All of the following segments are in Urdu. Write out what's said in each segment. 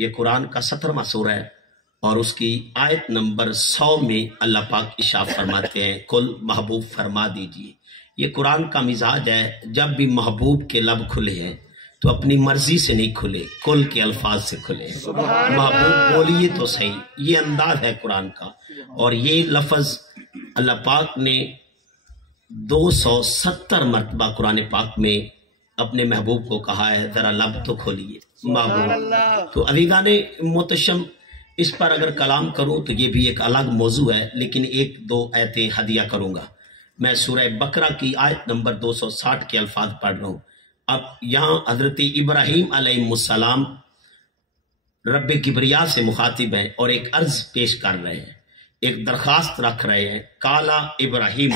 یہ قرآن کا 17واں سورہ ہے اور اس کی آیت نمبر 100 میں اللہ پاک ارشاد فرماتے ہیں کل محبوب فرما دیجئے. یہ قرآن کا مزاج ہے، جب بھی محبوب کے لب کھلے ہیں تو اپنی مرضی سے نہیں کھلے، کل کے الفاظ سے کھلے ہیں. محبوب بولیے تو صحیح، یہ انداز ہے قرآن کا. اور یہ لفظ اللہ پاک نے 270 مرتبہ قرآن پاک میں اپنے محبوب کو کہا ہے ذرا لب تو کھولیے محبوب. تو عزیزان محتشم، اس پر اگر کلام کروں تو یہ بھی ایک الگ موضوع ہے، لیکن ایک دو آیتیں ہدیہ کروں گا. میں سورہ بقرہ کی آیت نمبر 260 کے الفاظ پڑھ رہا ہوں. اب یہاں حضرت ابراہیم علیہ السلام رب کبریا سے مخاطب ہیں اور ایک عرض پیش کر رہے ہیں، ایک درخواست رکھ رہے ہیں. کالا ابراہیم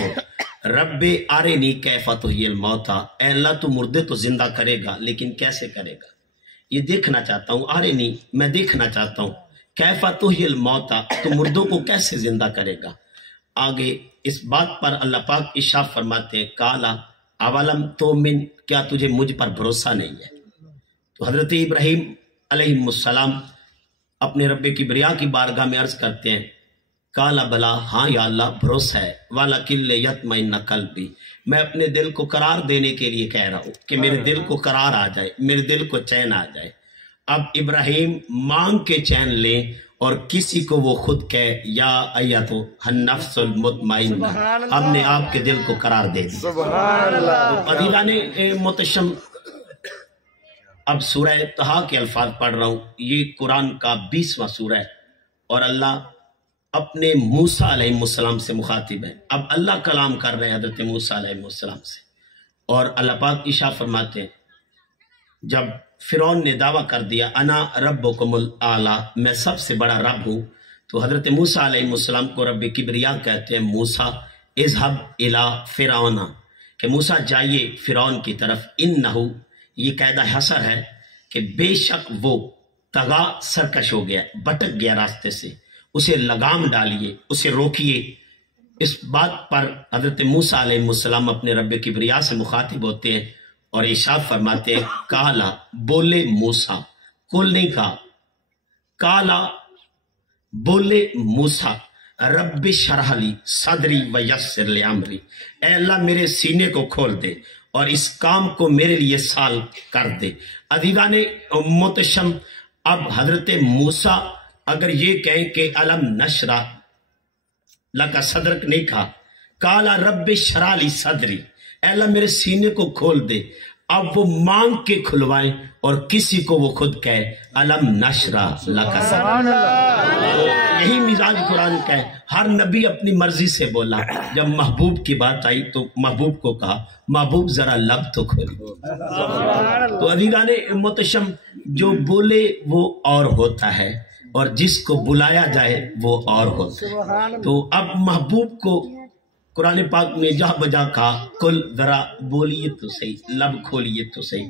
رب ارنی کیف تحیی الموتى، اے اللہ تو مردے تو زندہ کرے گا لیکن کیسے کرے گا، یہ دیکھنا چاہتا ہوں. ارنی، میں دیکھنا چاہتا ہوں. کیف تحیی الموتى، تو مردوں کو کیسے زندہ کرے گا. آگے اس بات پر اللہ پاک ارشاد فرماتے ہیں کالا اولم تؤمن، کیا تجھے مجھ پر بھروسہ نہیں ہے. تو حضرت ابراہیم علیہ السلام اپنے رب کبریا کی بارگاہ میں عرض کرتے ہیں کالا بلا، ہاں یا اللہ بھروسہ ہے. وَلَكِنْ لِيَطْمَئِنَّ قَلْبِي، میں اپنے دل کو قرار دینے کے لیے کہہ رہا ہوں کہ میرے دل کو قرار آ جائے، میرے دل کو چین آ جائے. اب ابراہیم مانگ کے چین لیں اور کسی کو وہ خود کہے یا ایتو النفس المطمئنہ، ہم نے آپ کے دل کو قرار دے دی. عزیزان محتشم، اب سورہ طٰہٰ کے الفاظ پڑھ رہا ہوں. یہ قرآن کا 20واں سورہ ہے اور اللہ اپنے موسیٰ علیہ السلام سے مخاطب ہے. اب اللہ کلام کر رہے ہیں حضرت موسیٰ علیہ السلام سے، اور اللہ پاک ارشاد فرماتے ہیں جب فرعون نے دعویٰ کر دیا انا ربکم الاعلیٰ، میں سب سے بڑا رب ہوں، تو حضرت موسیٰ علیہ السلام کو رب کبریا کہتے ہیں موسیٰ اذهب الی فرعون، کہ موسیٰ جائیے فرعون کی طرف. انہو، یہ قاعدہ حصر ہے کہ بے شک وہ طغا، سرکش ہو گیا، بھٹک گیا راستے سے، اسے لگام ڈالیے، اسے روکیے. اس بات پر حضرت موسیٰ علیہ السلام اپنے رب کبریا سے مخاطب ہوتے ہیں اور ارشاد فرماتے ہیں کالا، بولے موسیٰ، کل نہیں کہا، کالا بولے موسیٰ رب اشرح لی صدری ویسر لی امری، اے اللہ میرے سینے کو کھول دے اور اس کام کو میرے لیے سال کر دے. عزیزان محتشم، اب حضرت موسیٰ اگر یہ کہیں کہ علم نشرح لک صدرک نہیں کہا، کالا رب اشرح لی صدری، اے اللہ میرے سینے کو کھول دے. اب وہ مانگ کے کھلوائیں اور کسی کو وہ خود کہے علم نشرح لک صدرک. یہی مزاج قرآن کا ہے. ہر نبی اپنی مرضی سے بولا، جب محبوب کی بات آئی تو محبوب کو کہا محبوب ذرا لب تو کھولی. تو عزیزان محتشم، جو بولے وہ اور ہوتا ہے اور جس کو بلایا جائے وہ اور ہوتا ہے. تو اب محبوب کو قرآن پاک نے جہاں بجا کہا کل ذرا بولیے تو صحیح، لب کھولیے تو صحیح.